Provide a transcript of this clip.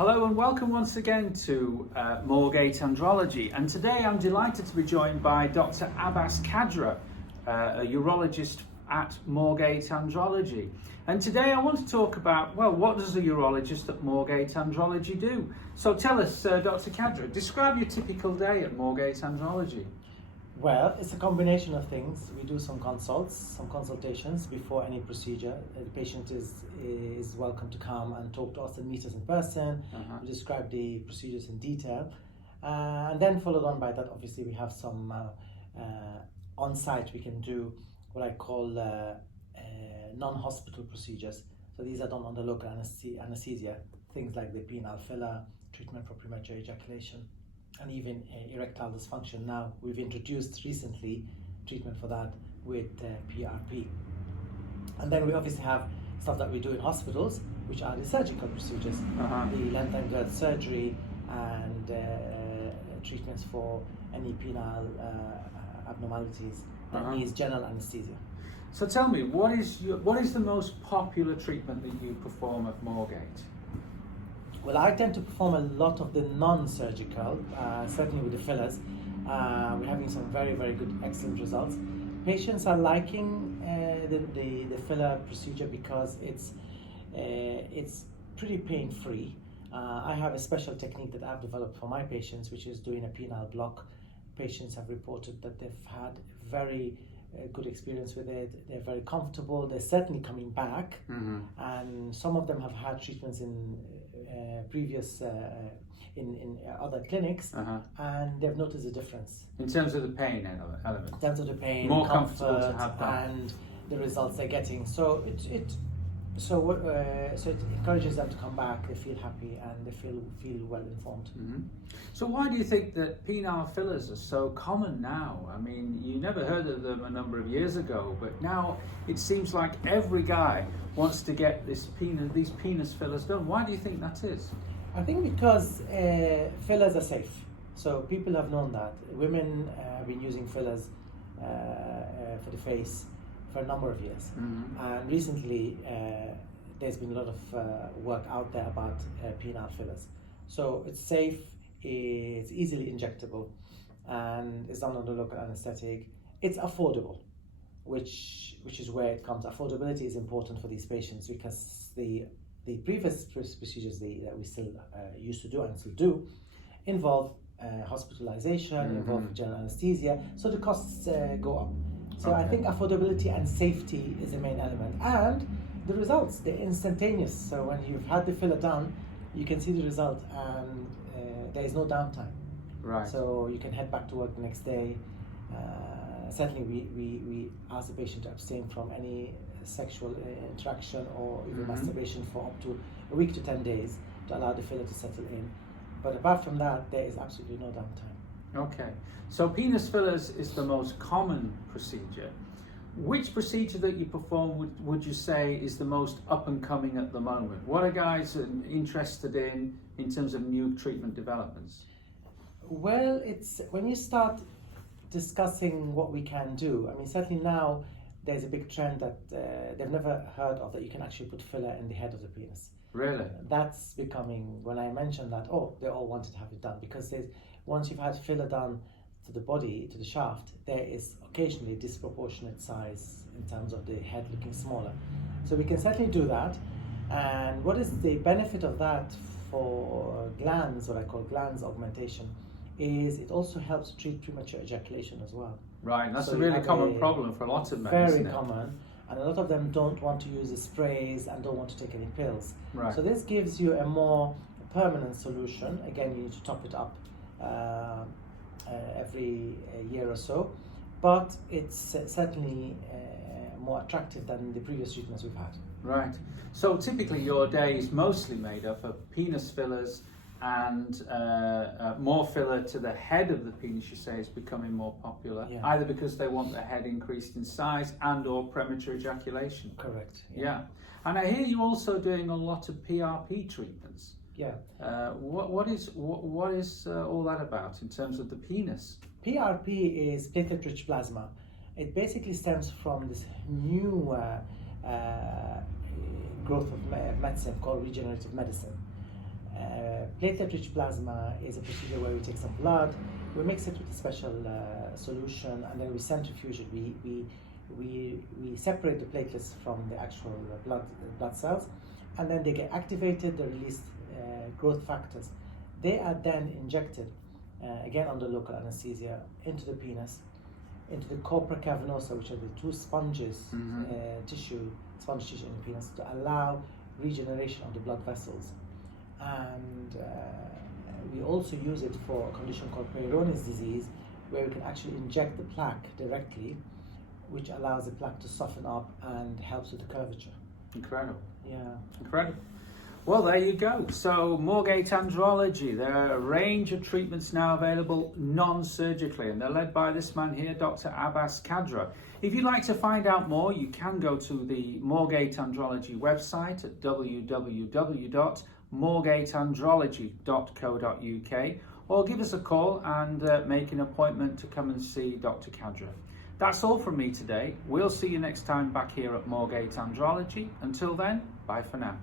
Hello and welcome once again to Moorgate Andrology, and today I'm delighted to be joined by Dr. Abbas Khadra, a urologist at Moorgate Andrology. And today I want to talk about, well, what does a urologist at Moorgate Andrology do? So tell us, Dr. Khadra, describe your typical day at Moorgate Andrology. Well, it's a combination of things. We do some consultations before any procedure. The patient is welcome to come and talk to us and meet us in person. We describe the procedures in detail. And then followed on by that, obviously, we have some on-site. We can do what I call non-hospital procedures. So these are done under local anesthesia. Things like the penile filler, treatment for premature ejaculation, and even erectile dysfunction. Now we've introduced recently treatment for that with PRP. And then we obviously have stuff that we do in hospitals, which are the surgical procedures, the length and girth surgery, and treatments for any penile abnormalities that needs general anesthesia. So tell me, what is the most popular treatment that you perform at Moorgate? Well, I tend to perform a lot of the non-surgical, certainly with the fillers. We're having some very, very good, excellent results. Patients are liking the filler procedure because it's pretty pain-free. I have a special technique that I've developed for my patients, which is doing a penile block. Patients have reported that they've had very good experience with it. They're very comfortable. They're certainly coming back, and some of them have had treatments in previous in other clinics, and they've noticed a difference in terms of the pain element. In terms of the pain, more comfort, comfortable to have that, and the results they're getting. So it encourages them to come back. They feel happy and they feel well informed. So why do you think that penile fillers are so common now? I mean, you never heard of them a number of years ago, but now it seems like every guy wants to get these penis fillers done. Why do you think that is? I think because fillers are safe. So people have known that. Women have been using fillers for the face for a number of years. And recently there's been a lot of work out there about penile fillers. So it's safe, it's easily injectable, and it's done under local anesthetic. It's affordable, which is where it comes. Affordability is important for these patients because the previous procedures that we still used to do and still do involve hospitalization, involve general anesthesia, so the costs go up. So I think affordability and safety is the main element, and the results, they're instantaneous. So when you've had the filler done, you can see the result, and there is no downtime. Right. So you can head back to work the next day. Certainly we ask the patient to abstain from any sexual interaction or even masturbation for up to a week to 10 days to allow the filler to settle in. But apart from that, there is absolutely no downtime. Okay, so penis fillers is the most common procedure. Which procedure that you perform would you say is the most up and coming at the moment? What are guys interested in terms of new treatment developments? Well, it's when you start discussing what we can do. I mean, certainly now there's a big trend that they've never heard of, that you can actually put filler in the head of the penis. Really? That's becoming, when I mentioned that, they all wanted to have it done, because once you've had filler done to the body, to the shaft, there is occasionally disproportionate size in terms of the head looking smaller. So we can certainly do that. And what is the benefit of that for glands, what I call glands augmentation, is it also helps treat premature ejaculation as well. Right, that's a really common problem for lots of men. Very common, and a lot of them don't want to use the sprays and don't want to take any pills. Right. So this gives you a more permanent solution. Again, you need to top it up every year or so, but it's certainly more attractive than the previous treatments we've had. Right. So typically your day is mostly made up of penis fillers, and more filler to the head of the penis, you say, is becoming more popular, either because they want the head increased in size and or premature ejaculation. Correct. Yeah. And I hear you also doing a lot of PRP treatments. Yeah. What is all that about in terms of the penis? PRP is platelet-rich plasma. It basically stems from this new growth of medicine called regenerative medicine. Platelet-rich plasma is a procedure where we take some blood, we mix it with a special solution, and then we centrifuge it. We separate the platelets from the actual blood cells, and then they get activated, they release growth factors. They are then injected, again under local anesthesia, into the penis, into the corpora cavernosa, which are the two sponges, sponge tissue in the penis, to allow regeneration of the blood vessels. And we also use it for a condition called Peyronie's disease, where we can actually inject the plaque directly, which allows the plaque to soften up and helps with the curvature. Incredible. Yeah. Incredible. Well, there you go. So, Moorgate Andrology, there are a range of treatments now available non-surgically, and they're led by this man here, Dr. Abbas Khadra. If you'd like to find out more, you can go to the Moorgate Andrology website at www.moorgateandrology.co.uk, or give us a call and make an appointment to come and see Dr. Khadra. That's all from me today. We'll see you next time back here at Moorgate Andrology. Until then, bye for now.